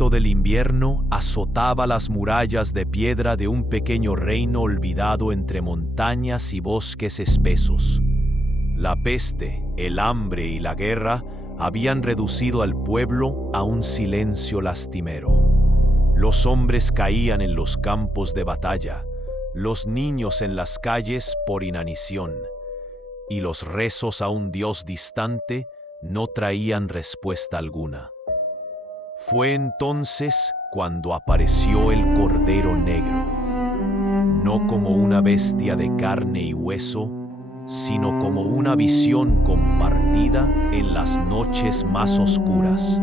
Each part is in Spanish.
viento del invierno azotaba las murallas de piedra de un pequeño reino olvidado entre montañas y bosques espesos. La peste, el hambre y la guerra habían reducido al pueblo a un silencio lastimero. Los hombres caían en los campos de batalla, los niños en las calles por inanición, y los rezos a un Dios distante no traían respuesta alguna. Fue entonces cuando apareció el Cordero Negro, no como una bestia de carne y hueso, sino como una visión compartida en las noches más oscuras.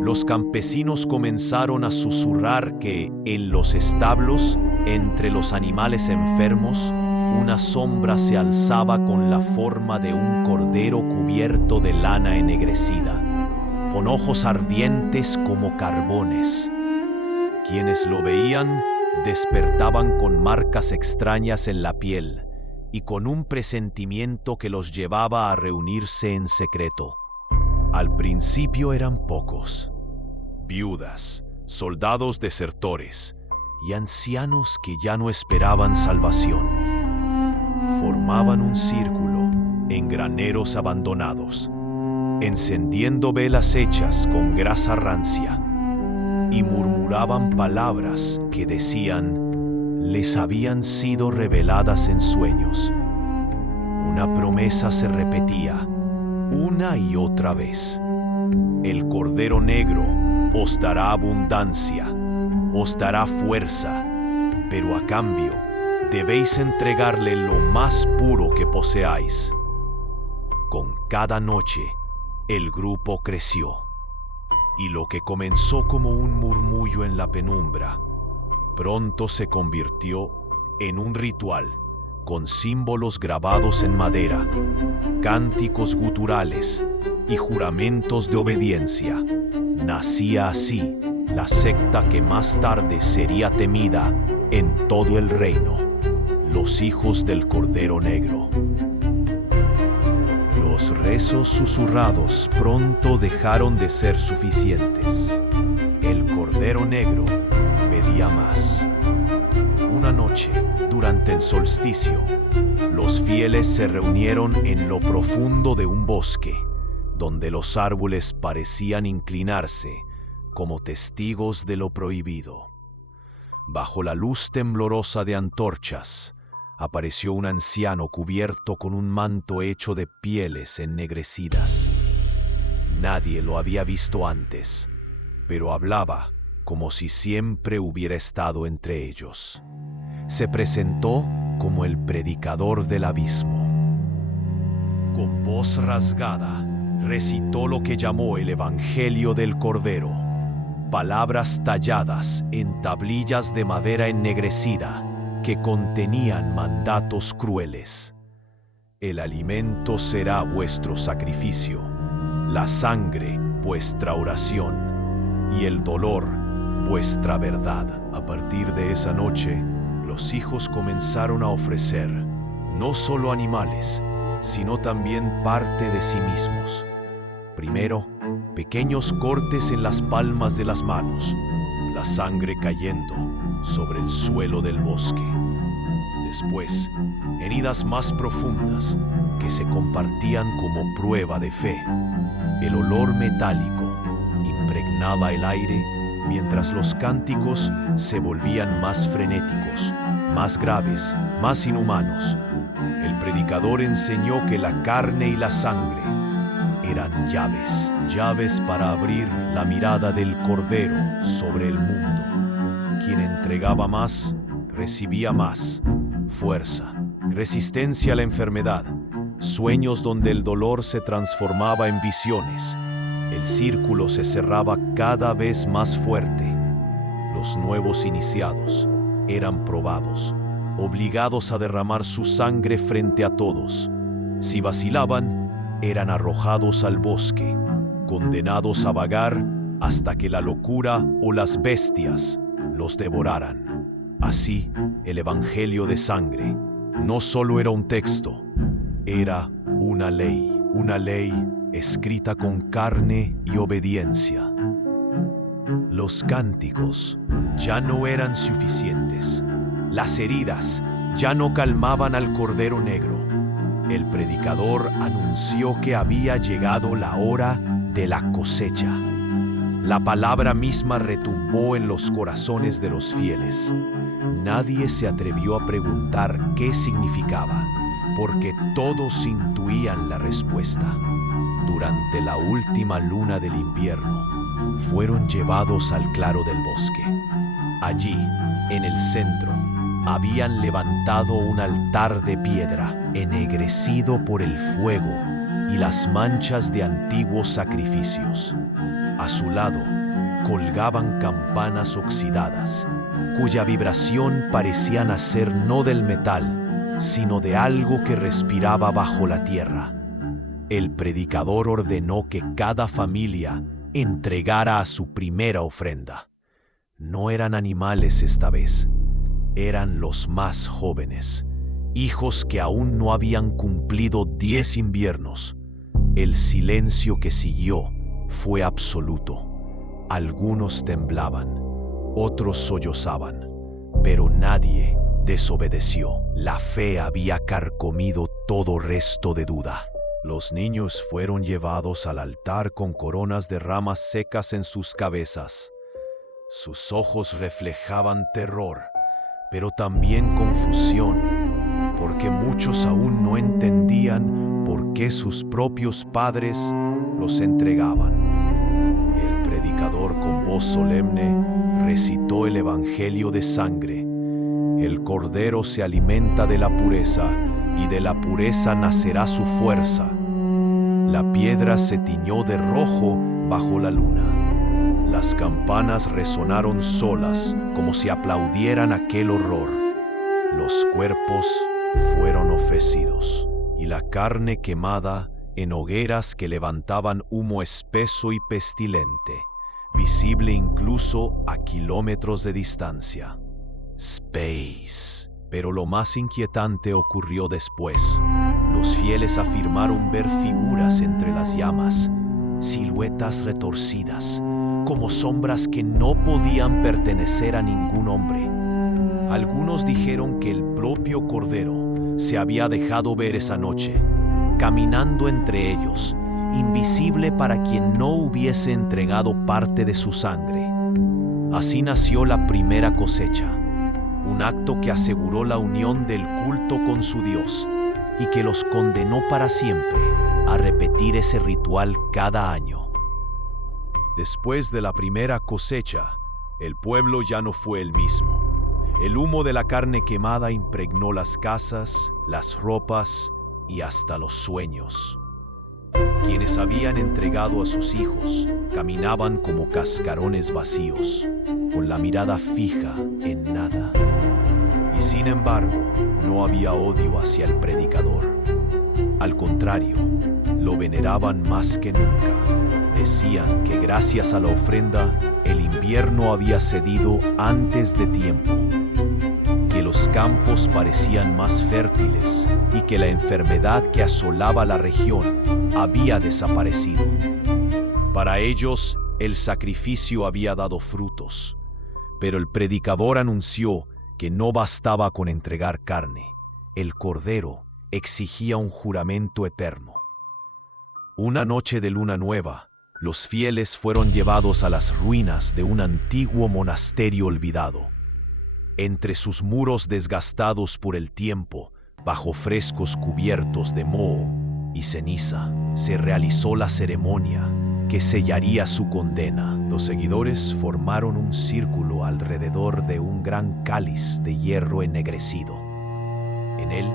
Los campesinos comenzaron a susurrar que, en los establos, entre los animales enfermos, una sombra se alzaba con la forma de un cordero cubierto de lana ennegrecida, con ojos ardientes como carbones. Quienes lo veían despertaban con marcas extrañas en la piel y con un presentimiento que los llevaba a reunirse en secreto. Al principio eran pocos: viudas, soldados desertores y ancianos que ya no esperaban salvación. Formaban un círculo en graneros abandonados, encendiendo velas hechas con grasa rancia, y murmuraban palabras que decían les habían sido reveladas en sueños. Una promesa se repetía una y otra vez: el Cordero Negro os dará abundancia, os dará fuerza, pero a cambio debéis entregarle lo más puro que poseáis. Con cada noche, el grupo creció, y lo que comenzó como un murmullo en la penumbra, pronto se convirtió en un ritual con símbolos grabados en madera, cánticos guturales y juramentos de obediencia. Nacía así la secta que más tarde sería temida en todo el reino: los hijos del Cordero Negro. Los rezos susurrados pronto dejaron de ser suficientes. El Cordero Negro pedía más. Una noche, durante el solsticio, los fieles se reunieron en lo profundo de un bosque, donde los árboles parecían inclinarse como testigos de lo prohibido. Bajo la luz temblorosa de antorchas, apareció un anciano cubierto con un manto hecho de pieles ennegrecidas. Nadie lo había visto antes, pero hablaba como si siempre hubiera estado entre ellos. Se presentó como el predicador del abismo. Con voz rasgada, recitó lo que llamó el Evangelio del Cordero, palabras talladas en tablillas de madera ennegrecida que contenían mandatos crueles. El alimento será vuestro sacrificio, la sangre vuestra oración y el dolor vuestra verdad. A partir de esa noche, los hijos comenzaron a ofrecer no solo animales, sino también parte de sí mismos. Primero, pequeños cortes en las palmas de las manos, la sangre cayendo sobre el suelo del bosque. Después, heridas más profundas que se compartían como prueba de fe. El olor metálico impregnaba el aire mientras los cánticos se volvían más frenéticos, más graves, más inhumanos. El predicador enseñó que la carne y la sangre eran llaves para abrir la mirada del Cordero sobre el mundo. Quien entregaba más, recibía más: fuerza, resistencia a la enfermedad, sueños donde el dolor se transformaba en visiones. El círculo se cerraba cada vez más fuerte. Los nuevos iniciados eran probados, obligados a derramar su sangre frente a todos. Si vacilaban, eran arrojados al bosque, condenados a vagar hasta que la locura o las bestias los devoraran. Así, el Evangelio de sangre no solo era un texto, era una ley escrita con carne y obediencia. Los cánticos ya no eran suficientes. Las heridas ya no calmaban al Cordero Negro. El predicador anunció que había llegado la hora de la cosecha. La palabra misma retumbó en los corazones de los fieles. Nadie se atrevió a preguntar qué significaba, porque todos intuían la respuesta. Durante la última luna del invierno, fueron llevados al claro del bosque. Allí, en el centro, habían levantado un altar de piedra, ennegrecido por el fuego y las manchas de antiguos sacrificios. A su lado, colgaban campanas oxidadas, cuya vibración parecía nacer no del metal, sino de algo que respiraba bajo la tierra. El predicador ordenó que cada familia entregara a su primera ofrenda. No eran animales esta vez, eran los más jóvenes, hijos que aún no habían cumplido 10 inviernos. El silencio que siguió fue absoluto. Algunos temblaban, otros sollozaban, pero nadie desobedeció. La fe había carcomido todo resto de duda. Los niños fueron llevados al altar con coronas de ramas secas en sus cabezas. Sus ojos reflejaban terror, pero también confusión, porque muchos aún no entendían por qué sus propios padres los entregaban. El predicador con voz solemne recitó el Evangelio de sangre. El Cordero se alimenta de la pureza, y de la pureza nacerá su fuerza. La piedra se tiñó de rojo bajo la luna. Las campanas resonaron solas, como si aplaudieran aquel horror. Los cuerpos fueron ofrecidos, y la carne quemada en hogueras que levantaban humo espeso y pestilente, visible incluso a kilómetros de distancia. Space. Pero lo más inquietante ocurrió después. Los fieles afirmaron ver figuras entre las llamas, siluetas retorcidas, como sombras que no podían pertenecer a ningún hombre. Algunos dijeron que el propio Cordero se había dejado ver esa noche, caminando entre ellos, invisible para quien no hubiese entregado parte de su sangre. Así nació la primera cosecha, un acto que aseguró la unión del culto con su Dios y que los condenó para siempre a repetir ese ritual cada año. Después de la primera cosecha, el pueblo ya no fue el mismo. El humo de la carne quemada impregnó las casas, las ropas y hasta los sueños. Quienes habían entregado a sus hijos caminaban como cascarones vacíos, con la mirada fija en nada. Y sin embargo, no había odio hacia el predicador. Al contrario, lo veneraban más que nunca. Decían que gracias a la ofrenda, el invierno había cedido antes de tiempo, que los campos parecían más fértiles y que la enfermedad que asolaba la región había desaparecido. Para ellos, el sacrificio había dado frutos, pero el predicador anunció que no bastaba con entregar carne. El Cordero exigía un juramento eterno. Una noche de luna nueva, los fieles fueron llevados a las ruinas de un antiguo monasterio olvidado. Entre sus muros desgastados por el tiempo, bajo frescos cubiertos de moho y ceniza, se realizó la ceremonia que sellaría su condena. Los seguidores formaron un círculo alrededor de un gran cáliz de hierro ennegrecido. En él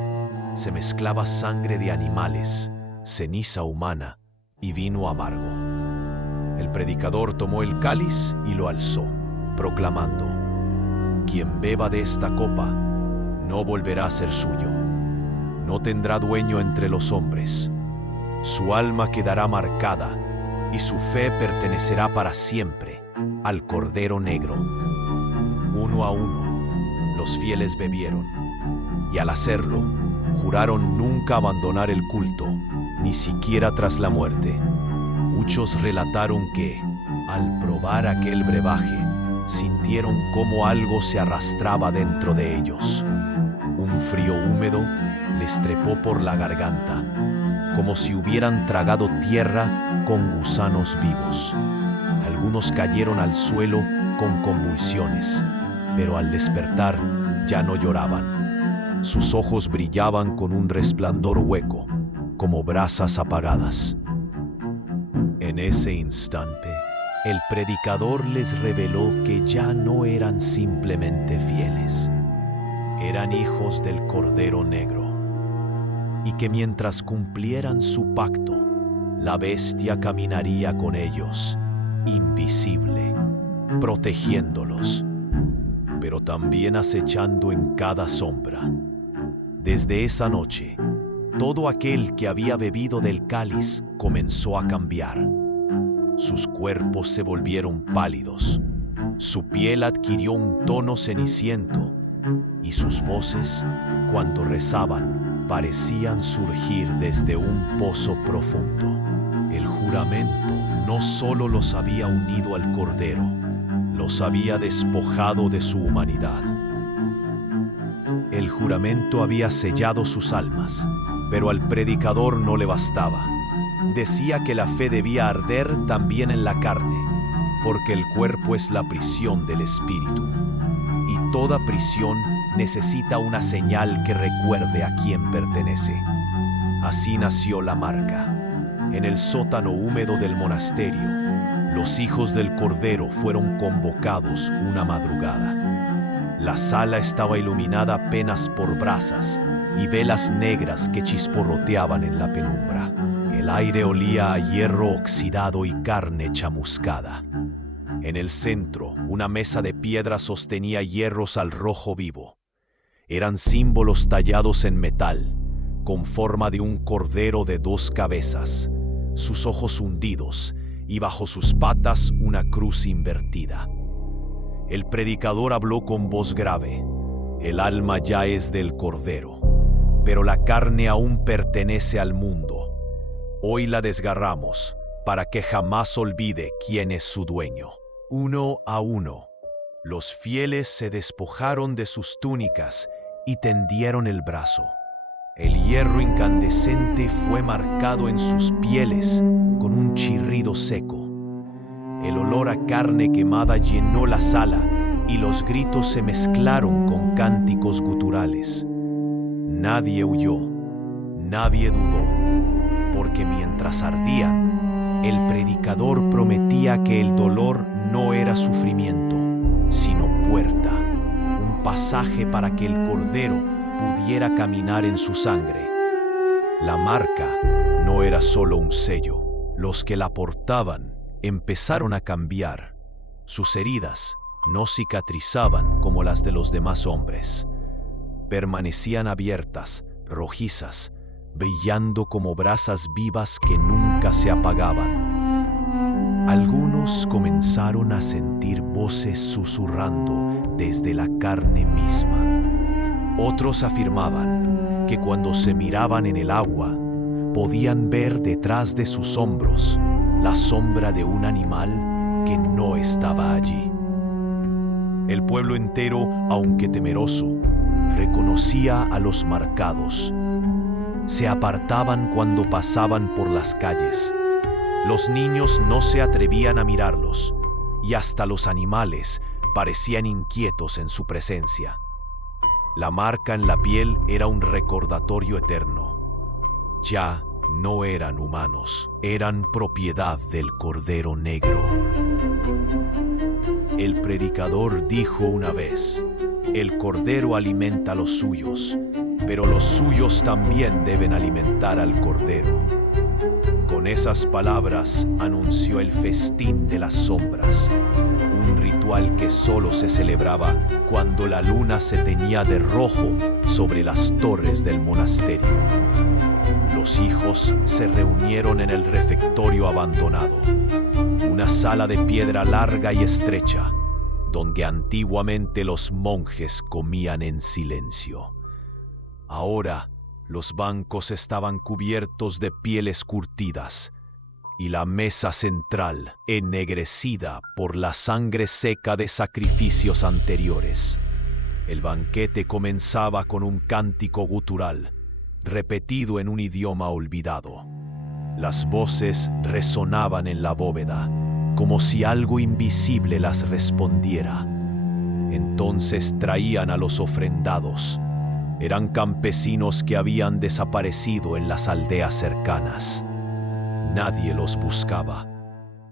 se mezclaba sangre de animales, ceniza humana y vino amargo. El predicador tomó el cáliz y lo alzó, proclamando: «Quien beba de esta copa no volverá a ser suyo. No tendrá dueño entre los hombres. Su alma quedará marcada y su fe pertenecerá para siempre al Cordero Negro». Uno a uno, los fieles bebieron, y al hacerlo, juraron nunca abandonar el culto, ni siquiera tras la muerte. Muchos relataron que, Al probar aquel brebaje, sintieron cómo algo se arrastraba dentro de ellos. Un frío húmedo les trepó por la garganta, como si hubieran tragado tierra con gusanos vivos. Algunos cayeron al suelo con convulsiones, pero al despertar ya no lloraban. Sus ojos brillaban con un resplandor hueco, como brasas apagadas. En ese instante, el predicador les reveló que ya no eran simplemente fieles. Eran hijos del Cordero Negro, y que mientras cumplieran su pacto, la bestia caminaría con ellos, invisible, protegiéndolos, pero también acechando en cada sombra. Desde esa noche, todo aquel que había bebido del cáliz comenzó a cambiar. Sus cuerpos se volvieron pálidos, su piel adquirió un tono ceniciento, y sus voces, cuando rezaban, parecían surgir desde un pozo profundo. El juramento no solo los había unido al Cordero, los había despojado de su humanidad. El juramento había sellado sus almas, pero al predicador no le bastaba. Decía que la fe debía arder también en la carne, porque el cuerpo es la prisión del espíritu, y toda prisión necesita una señal que recuerde a quién pertenece. Así nació la marca. En el sótano húmedo del monasterio, los hijos del Cordero fueron convocados una madrugada. La sala estaba iluminada apenas por brasas y velas negras que chisporroteaban en la penumbra. El aire olía a hierro oxidado y carne chamuscada. En el centro, una mesa de piedra sostenía hierros al rojo vivo. Eran símbolos tallados en metal, con forma de un cordero de 2 cabezas, sus ojos hundidos y bajo sus patas una cruz invertida. El predicador habló con voz grave. El alma ya es del Cordero, pero la carne aún pertenece al mundo. Hoy la desgarramos para que jamás olvide quién es su dueño. Uno a uno, los fieles se despojaron de sus túnicas y tendieron el brazo. El hierro incandescente fue marcado en sus pieles con un chirrido seco. El olor a carne quemada llenó la sala y los gritos se mezclaron con cánticos guturales. Nadie huyó, nadie dudó, porque mientras ardían, el predicador prometía que el dolor no era sufrimiento, sino puerta, un pasaje para que el Cordero pudiera caminar en su sangre. La marca no era solo un sello. Los que la portaban empezaron a cambiar. Sus heridas no cicatrizaban como las de los demás hombres. Permanecían abiertas, rojizas, brillando como brasas vivas que nunca se apagaban. Algunos comenzaron a sentir voces susurrando desde la carne misma. Otros afirmaban que cuando se miraban en el agua, podían ver detrás de sus hombros la sombra de un animal que no estaba allí. El pueblo entero, aunque temeroso, reconocía a los marcados. Se apartaban cuando pasaban por las calles. Los niños no se atrevían a mirarlos, y hasta los animales parecían inquietos en su presencia. La marca en la piel era un recordatorio eterno. Ya no eran humanos, eran propiedad del Cordero Negro. El predicador dijo una vez: el Cordero alimenta a los suyos, pero los suyos también deben alimentar al Cordero. Con esas palabras anunció el festín de las sombras, un ritual que solo se celebraba cuando la luna se teñía de rojo sobre las torres del monasterio. Los hijos se reunieron en el refectorio abandonado, una sala de piedra larga y estrecha, donde antiguamente los monjes comían en silencio. Ahora los bancos estaban cubiertos de pieles curtidas y la mesa central, ennegrecida por la sangre seca de sacrificios anteriores. El banquete comenzaba con un cántico gutural, repetido en un idioma olvidado. Las voces resonaban en la bóveda, como si algo invisible las respondiera. Entonces traían a los ofrendados. Eran campesinos que habían desaparecido en las aldeas cercanas. Nadie los buscaba,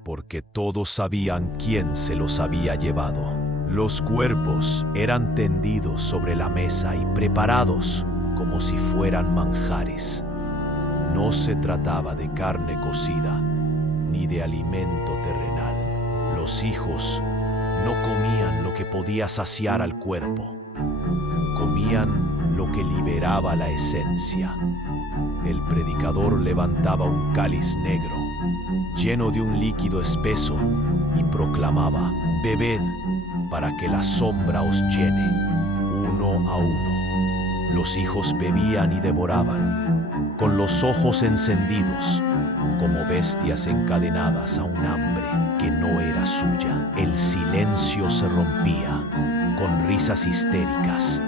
porque todos sabían quién se los había llevado. Los cuerpos eran tendidos sobre la mesa y preparados como si fueran manjares. No se trataba de carne cocida, ni de alimento terrenal. Los hijos no comían lo que podía saciar al cuerpo. Comían lo que liberaba la esencia. El predicador levantaba un cáliz negro, lleno de un líquido espeso, y proclamaba: «Bebed, para que la sombra os llene, uno a uno». Los hijos bebían y devoraban, con los ojos encendidos, como bestias encadenadas a un hambre que no era suya. El silencio se rompía, con risas histéricas,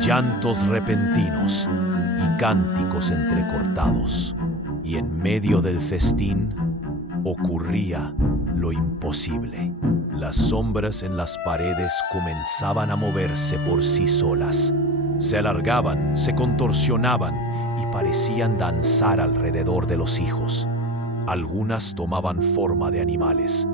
llantos repentinos y cánticos entrecortados. Y en medio del festín ocurría lo imposible. Las sombras en las paredes comenzaban a moverse por sí solas. Se alargaban, se contorsionaban y parecían danzar alrededor de los hijos. Algunas tomaban forma de animales,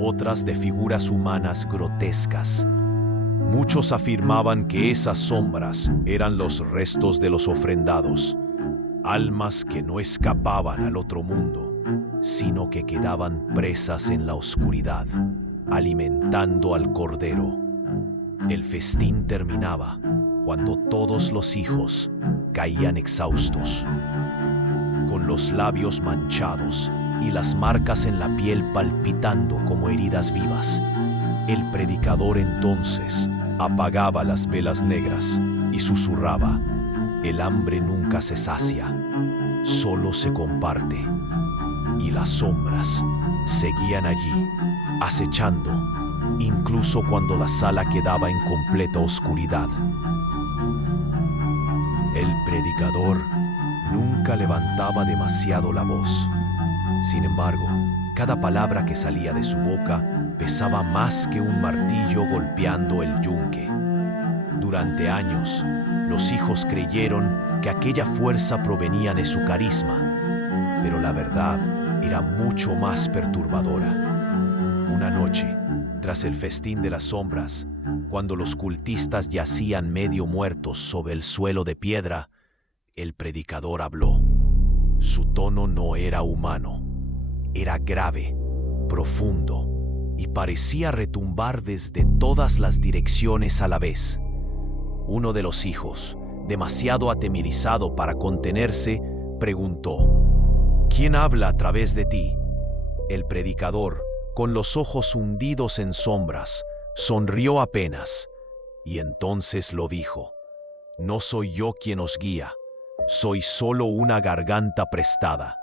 otras de figuras humanas grotescas. Muchos afirmaban que esas sombras eran los restos de los ofrendados, almas que no escapaban al otro mundo, sino que quedaban presas en la oscuridad, alimentando al Cordero. El festín terminaba cuando todos los hijos caían exhaustos, con los labios manchados y las marcas en la piel palpitando como heridas vivas. El predicador entonces apagaba las velas negras y susurraba: «El hambre nunca se sacia, solo se comparte». Y las sombras seguían allí, acechando, incluso cuando la sala quedaba en completa oscuridad. El predicador nunca levantaba demasiado la voz. Sin embargo, cada palabra que salía de su boca pesaba más que un martillo golpeando el yunque. Durante años, los hijos creyeron que aquella fuerza provenía de su carisma, pero la verdad era mucho más perturbadora. Una noche, tras el festín de las sombras, cuando los cultistas yacían medio muertos sobre el suelo de piedra, el predicador habló. Su tono no era humano, era grave, profundo, y parecía retumbar desde todas las direcciones a la vez. Uno de los hijos, demasiado atemorizado para contenerse, preguntó: «¿Quién habla a través de ti?». El predicador, con los ojos hundidos en sombras, sonrió apenas, y entonces lo dijo: «No soy yo quien os guía, soy solo una garganta prestada.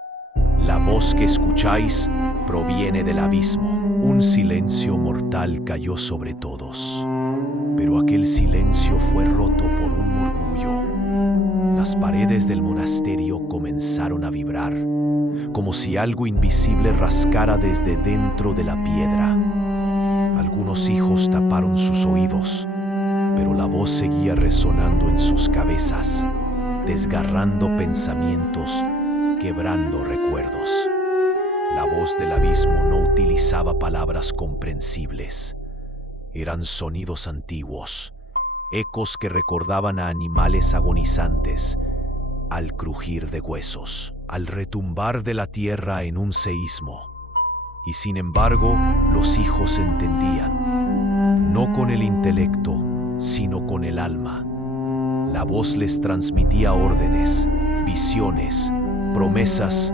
La voz que escucháis proviene del abismo». Un silencio mortal cayó sobre todos, pero aquel silencio fue roto por un murmullo. Las paredes del monasterio comenzaron a vibrar, como si algo invisible rascara desde dentro de la piedra. Algunos hijos taparon sus oídos, pero la voz seguía resonando en sus cabezas, desgarrando pensamientos, quebrando recuerdos. La voz del abismo no utilizaba palabras comprensibles. Eran sonidos antiguos, ecos que recordaban a animales agonizantes, al crujir de huesos, al retumbar de la tierra en un seísmo. Y sin embargo, los hijos entendían, no con el intelecto, sino con el alma. La voz les transmitía órdenes, visiones, promesas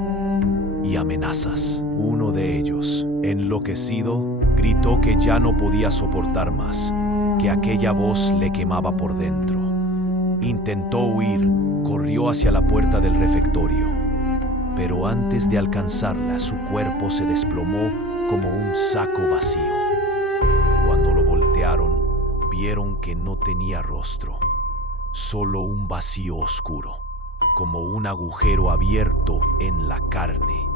y amenazas. Uno de ellos, enloquecido, gritó que ya no podía soportar más, que aquella voz le quemaba por dentro. Intentó huir, corrió hacia la puerta del refectorio. pero antes de alcanzarla, su cuerpo se desplomó como un saco vacío. Cuando lo voltearon, vieron que no tenía rostro, solo un vacío oscuro, como un agujero abierto en la carne.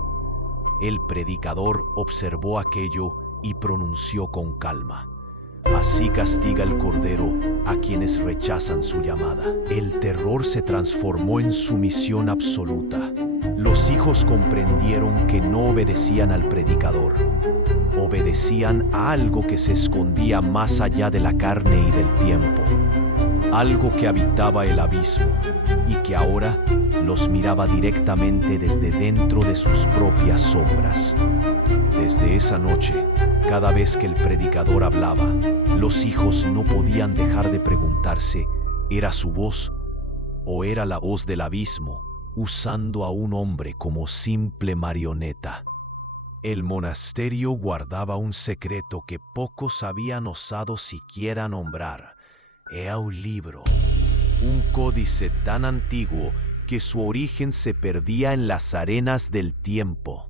El predicador observó aquello y pronunció con calma: así castiga el Cordero a quienes rechazan su llamada. El terror se transformó en sumisión absoluta. Los hijos comprendieron que no obedecían al predicador, obedecían a algo que se escondía más allá de la carne y del tiempo, algo que habitaba el abismo y que ahora los miraba directamente desde dentro de sus propias sombras. Desde esa noche, cada vez que el predicador hablaba, los hijos no podían dejar de preguntarse: ¿era su voz o era la voz del abismo usando a un hombre como simple marioneta? El monasterio guardaba un secreto que pocos habían osado siquiera nombrar. Era un libro, un códice tan antiguo que su origen se perdía en las arenas del tiempo.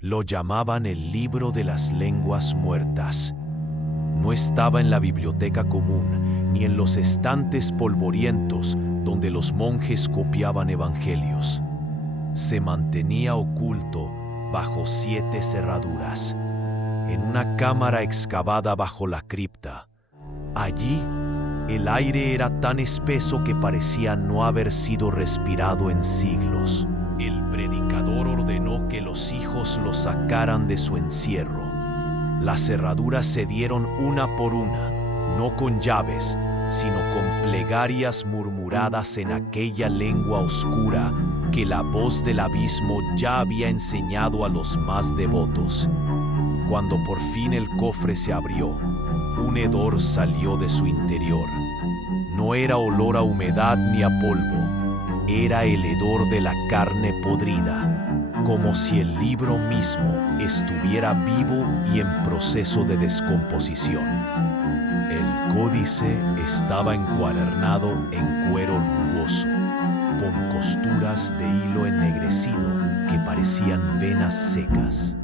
Lo llamaban el libro de las lenguas muertas. No estaba en la biblioteca común ni en los estantes polvorientos donde los monjes copiaban evangelios. Se mantenía oculto bajo 7 cerraduras, en una cámara excavada bajo la cripta. Allí, el aire era tan espeso que parecía no haber sido respirado en siglos. El predicador ordenó que los hijos lo sacaran de su encierro. Las cerraduras se dieron una por una, no con llaves, sino con plegarias murmuradas en aquella lengua oscura que la voz del abismo ya había enseñado a los más devotos. Cuando por fin el cofre se abrió, un hedor salió de su interior. No era olor a humedad ni a polvo, era el hedor de la carne podrida, como si el libro mismo estuviera vivo y en proceso de descomposición. El códice estaba encuadernado en cuero rugoso, con costuras de hilo ennegrecido que parecían venas secas.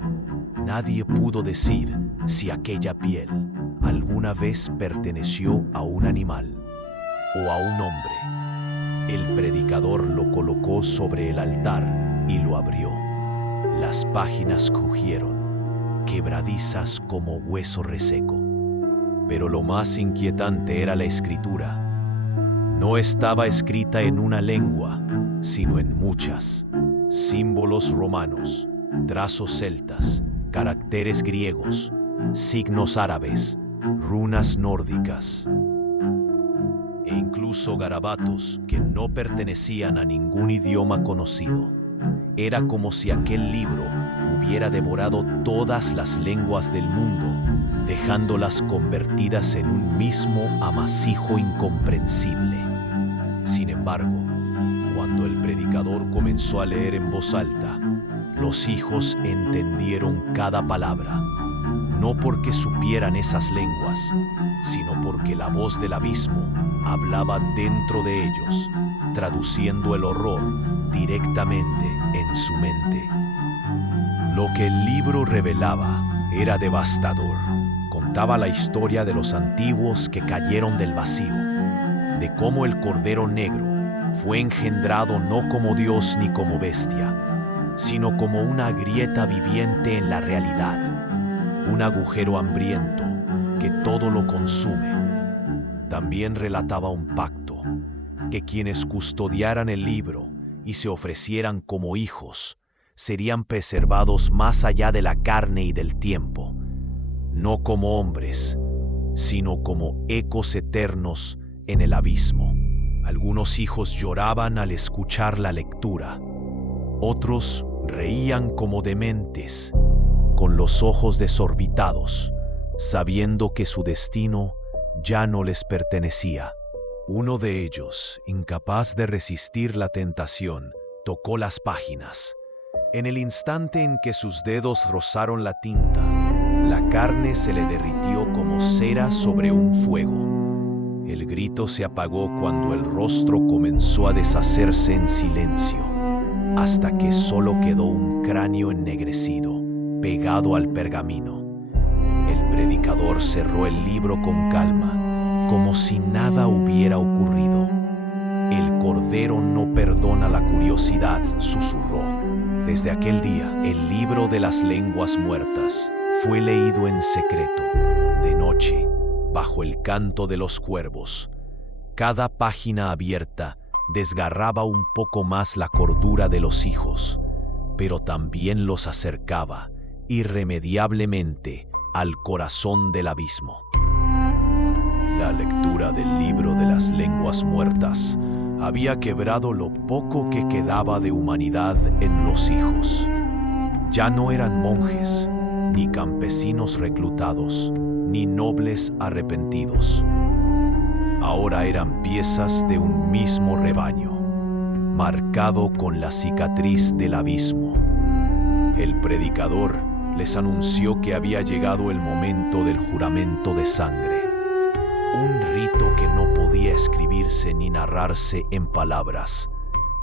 Nadie pudo decir si aquella piel alguna vez perteneció a un animal o a un hombre. El predicador lo colocó sobre el altar y lo abrió. Las páginas crujieron, quebradizas como hueso reseco. Pero lo más inquietante era la escritura. No estaba escrita en una lengua, sino en muchas. Símbolos romanos, trazos celtas, caracteres griegos, signos árabes, runas nórdicas e incluso garabatos que no pertenecían a ningún idioma conocido. Era como si aquel libro hubiera devorado todas las lenguas del mundo, dejándolas convertidas en un mismo amasijo incomprensible. Sin embargo, cuando el predicador comenzó a leer en voz alta, los hijos entendieron cada palabra, no porque supieran esas lenguas, sino porque la voz del abismo hablaba dentro de ellos, traduciendo el horror directamente en su mente. Lo que el libro revelaba era devastador. Contaba la historia de los antiguos que cayeron del vacío, de cómo el Cordero Negro fue engendrado no como Dios ni como bestia, sino como una grieta viviente en la realidad, un agujero hambriento que todo lo consume. También relataba un pacto, que quienes custodiaran el libro y se ofrecieran como hijos, serían preservados más allá de la carne y del tiempo, no como hombres, sino como ecos eternos en el abismo. Algunos hijos lloraban al escuchar la lectura, otros reían como dementes, con los ojos desorbitados, sabiendo que su destino ya no les pertenecía. Uno de ellos, incapaz de resistir la tentación, tocó las páginas. En el instante en que sus dedos rozaron la tinta, la carne se le derritió como cera sobre un fuego. El grito se apagó cuando el rostro comenzó a deshacerse en silencio. hasta que solo quedó un cráneo ennegrecido, pegado al pergamino. El predicador cerró el libro con calma, como si nada hubiera ocurrido. El Cordero no perdona la curiosidad, susurró. Desde aquel día, el libro de las lenguas muertas fue leído en secreto, de noche, bajo el canto de los cuervos. Cada página abierta desgarraba un poco más la cordura de los hijos, pero también los acercaba irremediablemente al corazón del abismo. La lectura del libro de las lenguas muertas había quebrado lo poco que quedaba de humanidad en los hijos. Ya no eran monjes, ni campesinos reclutados, ni nobles arrepentidos. Ahora eran piezas de un mismo rebaño, marcado con la cicatriz del abismo. El predicador les anunció que había llegado el momento del juramento de sangre, un rito que no podía escribirse ni narrarse en palabras,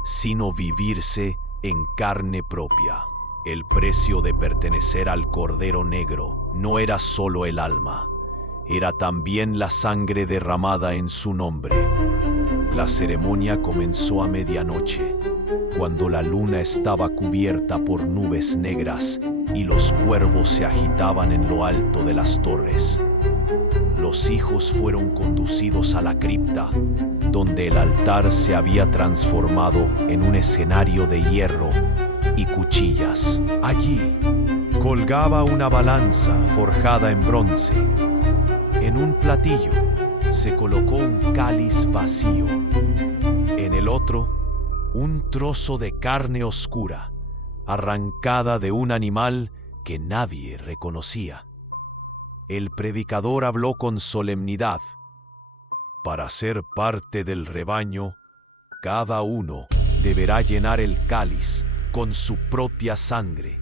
sino vivirse en carne propia. El precio de pertenecer al Cordero Negro no era solo el alma, era también la sangre derramada en su nombre. La ceremonia comenzó a medianoche, cuando la luna estaba cubierta por nubes negras y los cuervos se agitaban en lo alto de las torres. Los hijos fueron conducidos a la cripta, donde el altar se había transformado en un escenario de hierro y cuchillas. Allí colgaba una balanza forjada en bronce. En un platillo se colocó un cáliz vacío. En el otro, un trozo de carne oscura, arrancada de un animal que nadie reconocía. El predicador habló con solemnidad. Para ser parte del rebaño, cada uno deberá llenar el cáliz con su propia sangre,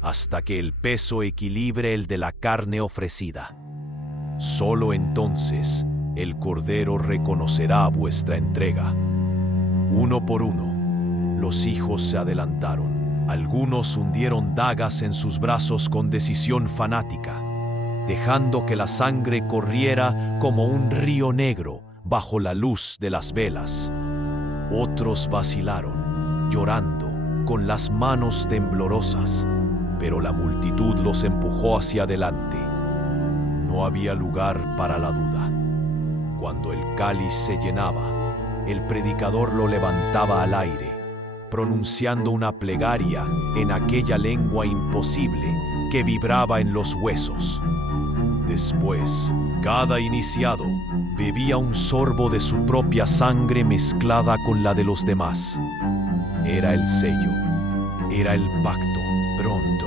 hasta que el peso equilibre el de la carne ofrecida. Solo entonces el Cordero reconocerá vuestra entrega. Uno por uno, los hijos se adelantaron. Algunos hundieron dagas en sus brazos con decisión fanática, dejando que la sangre corriera como un río negro bajo la luz de las velas. Otros vacilaron, llorando, con las manos temblorosas, pero la multitud los empujó hacia adelante. No había lugar para la duda. Cuando el cáliz se llenaba, el predicador lo levantaba al aire, pronunciando una plegaria en aquella lengua imposible que vibraba en los huesos. Después, cada iniciado bebía un sorbo de su propia sangre mezclada con la de los demás. Era el sello, era el pacto. Pronto,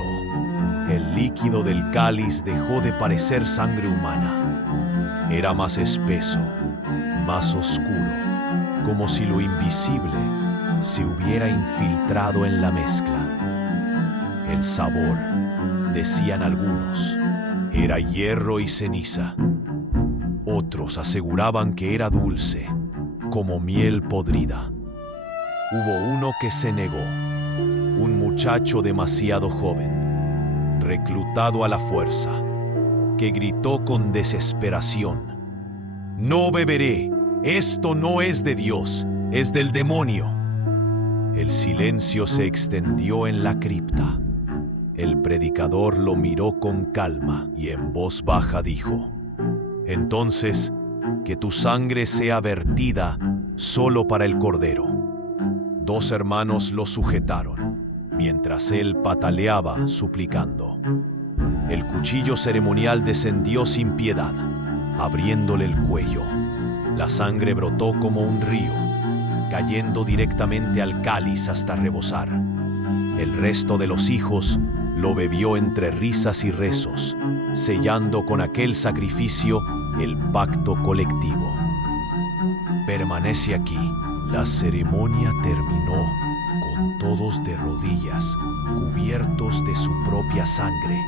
el líquido del cáliz dejó de parecer sangre humana. Era más espeso, más oscuro, como si lo invisible se hubiera infiltrado en la mezcla. El sabor, decían algunos, era hierro y ceniza. Otros aseguraban que era dulce, como miel podrida. Hubo uno que se negó, un muchacho demasiado joven, reclutado a la fuerza, que gritó con desesperación: «No beberé, esto no es de Dios, es del demonio». El silencio se extendió en la cripta. El predicador lo miró con calma y en voz baja dijo: «Entonces, que tu sangre sea vertida solo para el Cordero». Dos hermanos lo sujetaron, mientras él pataleaba suplicando. El cuchillo ceremonial descendió sin piedad, abriéndole el cuello. La sangre brotó como un río, cayendo directamente al cáliz hasta rebosar. El resto de los hijos lo bebió entre risas y rezos, sellando con aquel sacrificio el pacto colectivo. Permanece aquí. La ceremonia terminó con todos de rodillas, cubiertos de su propia sangre,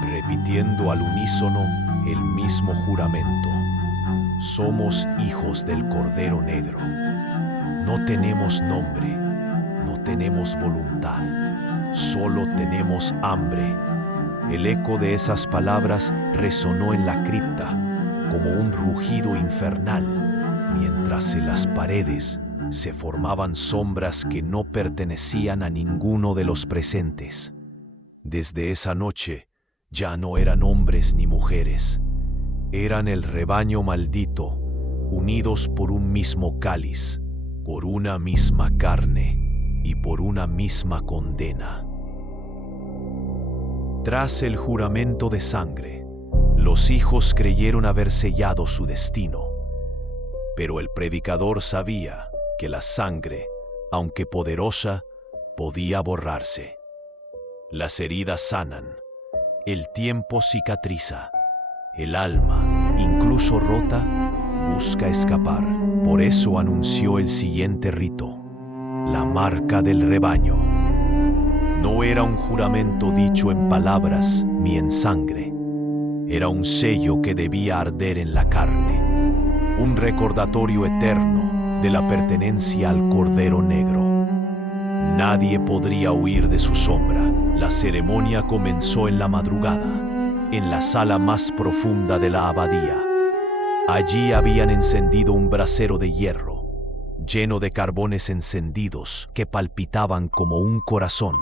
repitiendo al unísono el mismo juramento. Somos hijos del Cordero Negro. No tenemos nombre, No tenemos voluntad, solo tenemos hambre. El eco de esas palabras resonó en la cripta como un rugido infernal, mientras en las paredes se formaban sombras que no pertenecían a ninguno de los presentes. Desde esa noche ya no eran hombres ni mujeres, eran el rebaño maldito, unidos por un mismo cáliz, por una misma carne y por una misma condena. Tras el juramento de sangre, los hijos creyeron haber sellado su destino, pero el predicador sabía que la sangre, aunque poderosa, podía borrarse. Las heridas sanan, el tiempo cicatriza, el alma, incluso rota, busca escapar. Por eso anunció el siguiente rito: la marca del rebaño. No era un juramento dicho en palabras ni en sangre. Era un sello que debía arder en la carne, un recordatorio eterno de la pertenencia al Cordero Negro. Nadie podría huir de su sombra. La ceremonia comenzó en la madrugada, en la sala más profunda de la abadía. Allí habían encendido un brasero de hierro, lleno de carbones encendidos que palpitaban como un corazón.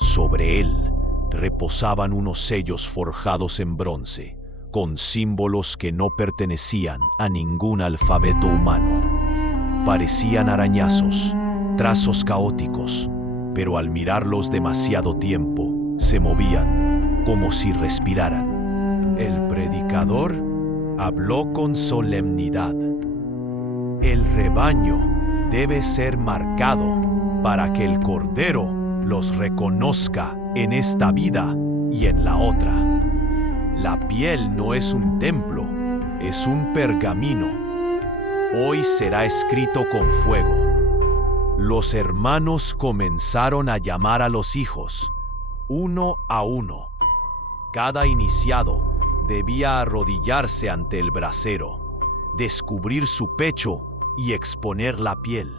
Sobre él reposaban unos sellos forjados en bronce, con símbolos que no pertenecían a ningún alfabeto humano. Parecían arañazos, trazos caóticos, pero al mirarlos demasiado tiempo, se movían como si respiraran. El predicador habló con solemnidad. El rebaño debe ser marcado para que el Cordero los reconozca en esta vida y en la otra. La piel no es un templo, es un pergamino. Hoy será escrito con fuego. Los hermanos comenzaron a llamar a los hijos, uno a uno. Cada iniciado debía arrodillarse ante el brasero, descubrir su pecho y exponer la piel.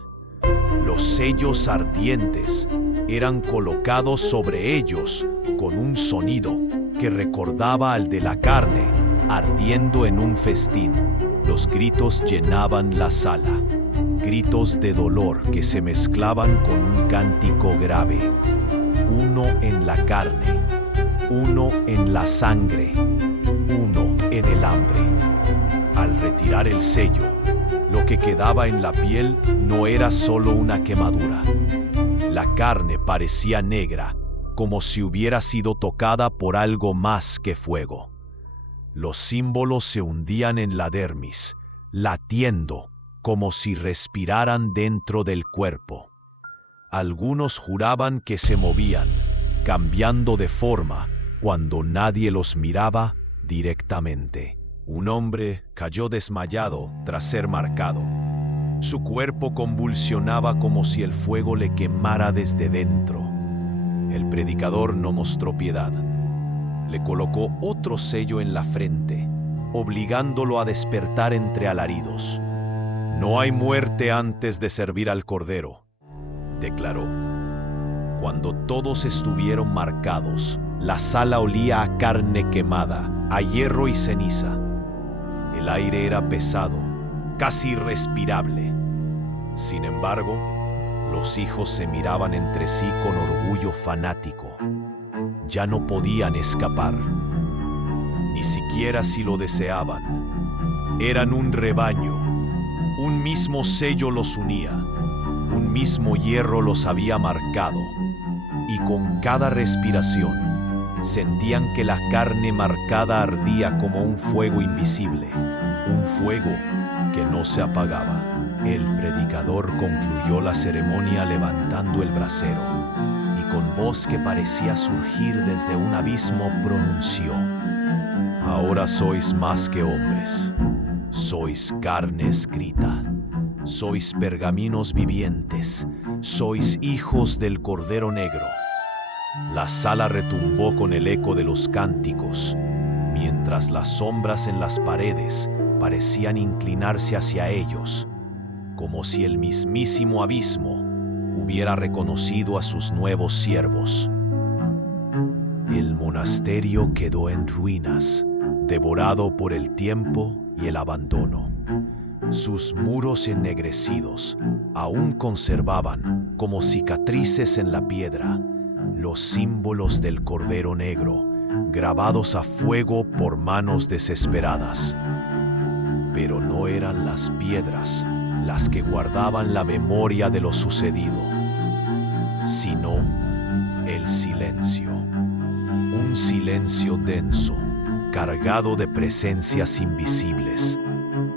Los sellos ardientes eran colocados sobre ellos con un sonido que recordaba al de la carne ardiendo en un festín. Los gritos llenaban la sala, gritos de dolor que se mezclaban con un cántico grave. Uno en la carne, uno en la sangre, uno en el hambre. Al retirar el sello, lo que quedaba en la piel no era solo una quemadura. La carne parecía negra, como si hubiera sido tocada por algo más que fuego. Los símbolos se hundían en la dermis, latiendo como si respiraran dentro del cuerpo. Algunos juraban que se movían, cambiando de forma cuando nadie los miraba directamente. Un hombre cayó desmayado tras ser marcado. Su cuerpo convulsionaba como si el fuego le quemara desde dentro. El predicador no mostró piedad. Le colocó otro sello en la frente, obligándolo a despertar entre alaridos. «No hay muerte antes de servir al Cordero», declaró. Cuando todos estuvieron marcados, la sala olía a carne quemada, a hierro y ceniza. El aire era pesado, casi irrespirable. Sin embargo, los hijos se miraban entre sí con orgullo fanático. Ya no podían escapar, ni siquiera si lo deseaban. Eran un rebaño, un mismo sello los unía, un mismo hierro los había marcado, y con cada respiración sentían que la carne marcada ardía como un fuego invisible, un fuego que no se apagaba. El predicador concluyó la ceremonia levantando el brasero y con voz que parecía surgir desde un abismo pronunció: «Ahora sois más que hombres, sois carne escrita, sois pergaminos vivientes, sois hijos del Cordero Negro». La sala retumbó con el eco de los cánticos, mientras las sombras en las paredes parecían inclinarse hacia ellos, como si el mismísimo abismo hubiera reconocido a sus nuevos siervos. El monasterio quedó en ruinas, devorado por el tiempo y el abandono. Sus muros ennegrecidos aún conservaban, como cicatrices en la piedra, los símbolos del Cordero Negro, grabados a fuego por manos desesperadas. Pero no eran las piedras las que guardaban la memoria de lo sucedido, sino el silencio. Un silencio denso, cargado de presencias invisibles.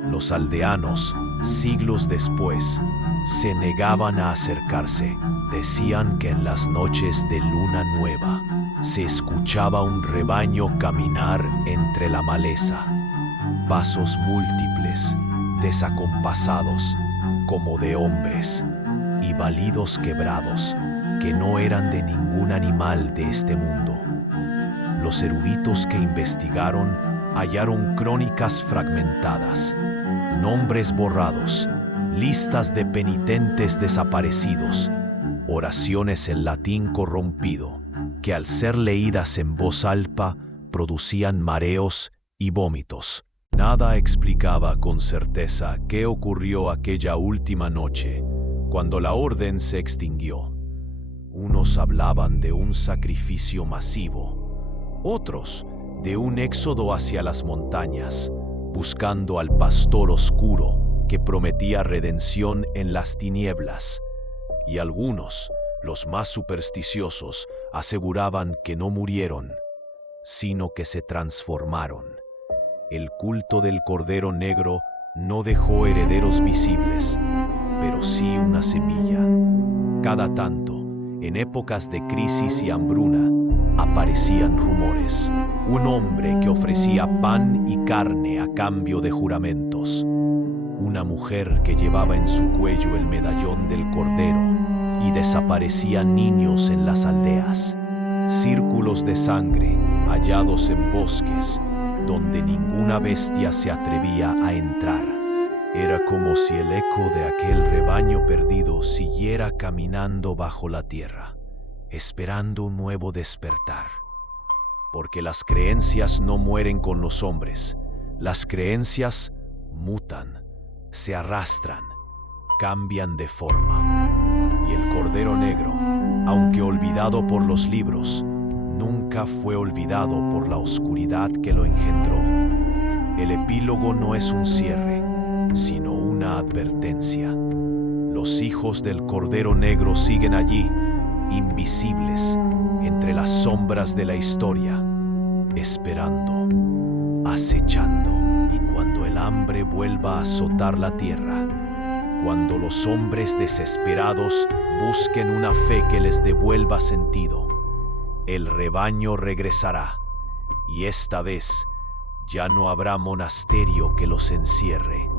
Los aldeanos, siglos después, se negaban a acercarse. Decían que en las noches de luna nueva se escuchaba un rebaño caminar entre la maleza. Pasos múltiples, desacompasados, como de hombres, y balidos quebrados que no eran de ningún animal de este mundo. Los eruditos que investigaron hallaron crónicas fragmentadas, nombres borrados, listas de penitentes desaparecidos, oraciones en latín corrompido, que al ser leídas en voz alta producían mareos y vómitos. Nada explicaba con certeza qué ocurrió aquella última noche, cuando la orden se extinguió. Unos hablaban de un sacrificio masivo, otros de un éxodo hacia las montañas, buscando al pastor oscuro que prometía redención en las tinieblas. Y algunos, los más supersticiosos, aseguraban que no murieron, sino que se transformaron. El culto del Cordero Negro no dejó herederos visibles, pero sí una semilla. Cada tanto, en épocas de crisis y hambruna, aparecían rumores. Un hombre que ofrecía pan y carne a cambio de juramentos. Una mujer que llevaba en su cuello el medallón del Cordero y desaparecían niños en las aldeas. Círculos de sangre hallados en bosques donde ninguna bestia se atrevía a entrar. Era como si el eco de aquel rebaño perdido siguiera caminando bajo la tierra, esperando un nuevo despertar. Porque las creencias no mueren con los hombres, las creencias mutan, se arrastran, cambian de forma. Y el Cordero Negro, aunque olvidado por los libros, nunca fue olvidado por la oscuridad que lo engendró. El epílogo no es un cierre, sino una advertencia. Los hijos del Cordero Negro siguen allí, invisibles, entre las sombras de la historia, esperando, acechando. Y cuando el hambre vuelva a azotar la tierra, cuando los hombres desesperados busquen una fe que les devuelva sentido, el rebaño regresará, y esta vez ya no habrá monasterio que los encierre.